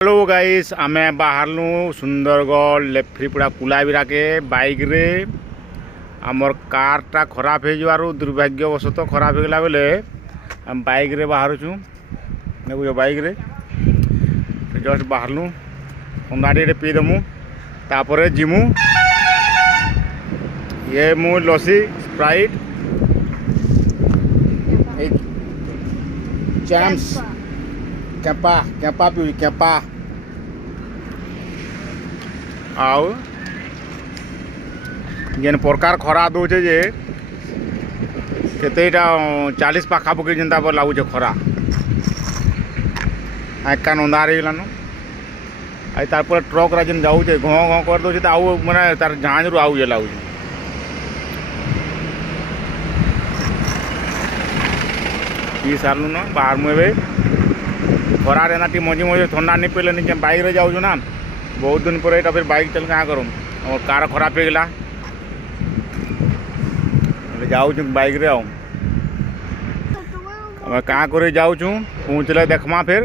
hello guys आमे बाहरलु सुंदरगढ़ लेफ्रीपुरा कुलाबिरा के bike रे आमर कारटा खराब हो जारू दुर्भाग्यवशत खराब हो गला बेले हम बाइक रे बाहर छु देखो बाइक रे जस्ट बाहरलु अंदाड़ी रे पी दमु तापरे जिमु ये मु लसी स्प्राइट चैम्स कैंपा कैंपा पी कैंपा आउ जेन प्रकार खरा दौचे जे केतेटा 40 पाखापाखि जेनता पर लगुचे खरा एका अंधार होगलान आई तार ट्रक रा जेन जाऊे घ घ कर दौचे तो आउ माने तार झाँझ रू आउ ये लगुचे पी सारू न बाहर मुझे खरार है ना टी मझे मझे ठंडा नहीं पीले नहीं बाइक रे जाऊँ ना बहुत दिन पर फिर बाइक चल क्या करूँ और कार खराब हो गला जाऊँ बाइक रे आऊँ क्या कर जाऊँ पहुँचले देखमा फिर